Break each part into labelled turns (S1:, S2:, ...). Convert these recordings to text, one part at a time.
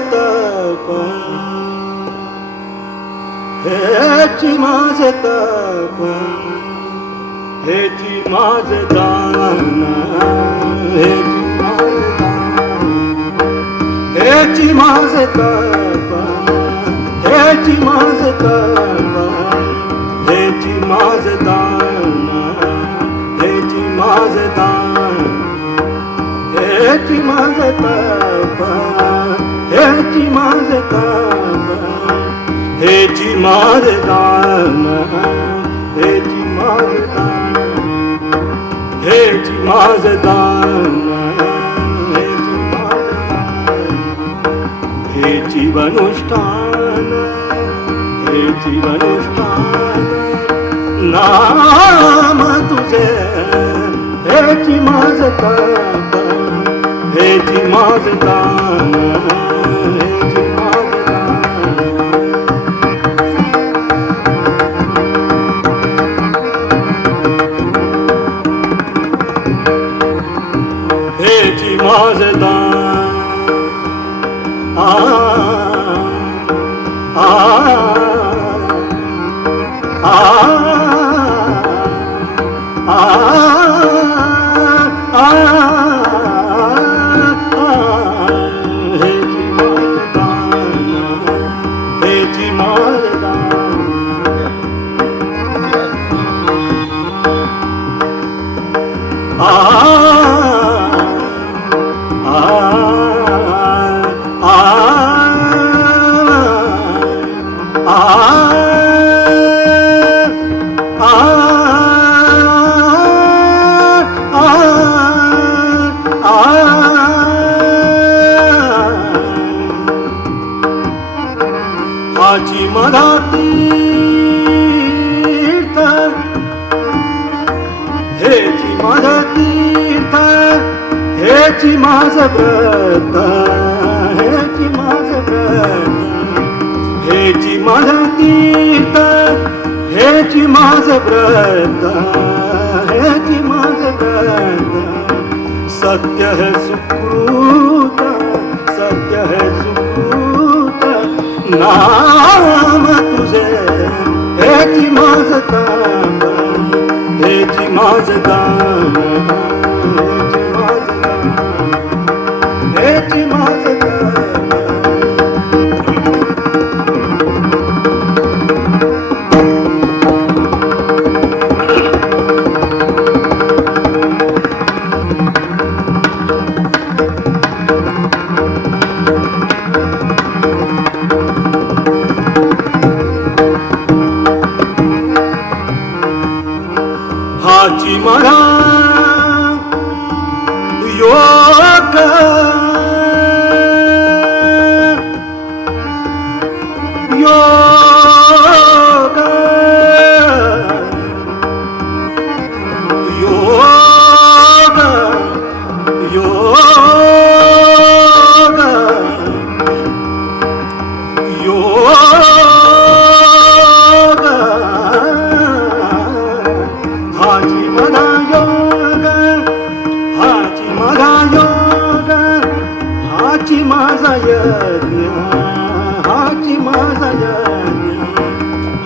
S1: माझे हेची माझ तप हेची माझ दान हेची माझ दान. हेची माझ तप हेची माझ तप हेची माझ दान हेची माझ दान. हेची माझ तप हेची माझे दान हेची माझे दान हेची माझे दान हेची माझे दान हे जीवनुष्ठान हे जीवनुष्ठान नाम तुझे हेची माझ तप हेची माझ दान. हाची मराठी हेची माझ तीर्थ हेची माझ व्रत हेची माझ व्रत हेची माझ तीर्थ हेची माझ व्रत हेची माझ व्रत. सत्य है सुकृत सत्य है सुकृत ना माझ काम हेची माझ काम. योग यज्ञ हाची माझा यज्ञ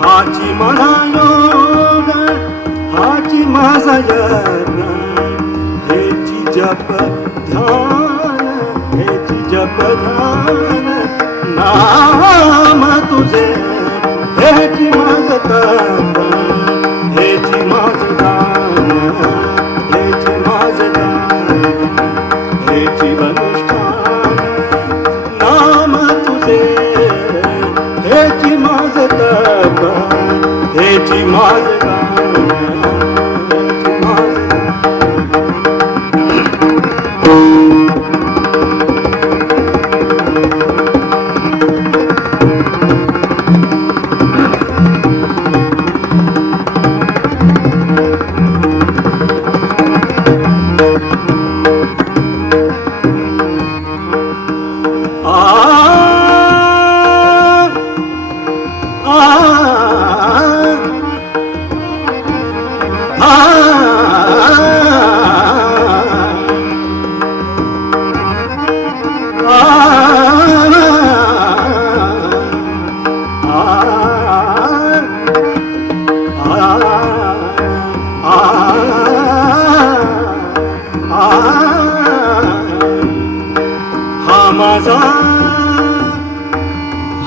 S1: हाची मना योग हाची माझा यज्ञ. हेची जप ध्यान हेची जप ध्यान नाम तुझे हेची माझ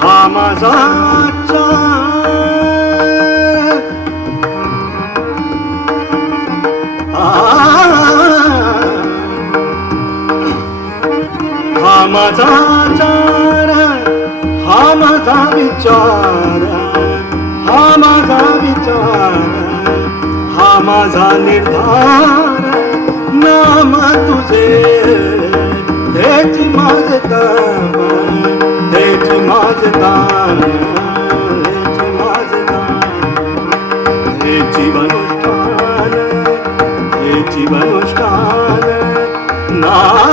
S1: हा माझा हा माझा चार हा माझा विचार हा माझा विचार हा माझा निर्धार नाम तुझे. हेच माझ दान हेच माझ दान हेच माझ दान हे जीवनुष्ठान हे जीवनुष्ठान नाम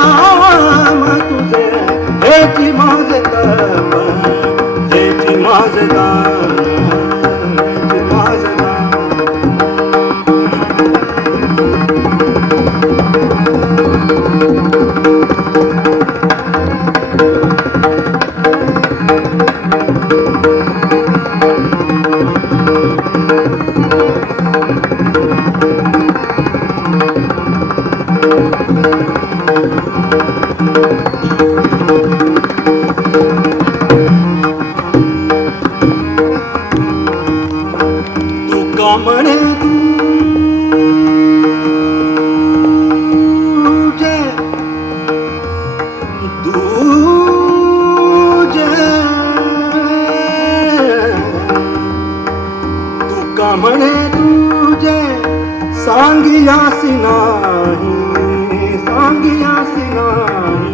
S1: सांगियासी नाही सांगियासी नाही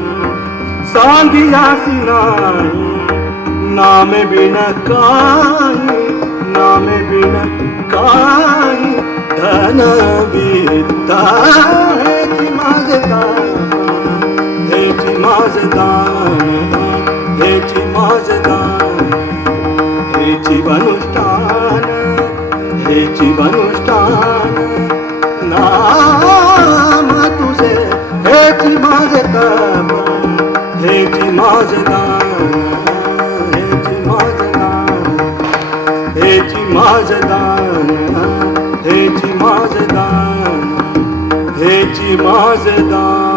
S1: सांगियासी नाही. नाम बिन काही नाम बिन काही धन विद्या हेची माझ दान हेची माझ दान हेची माझ दान हे जीवनुष्ठान हे हेची माझदान हेची माझदान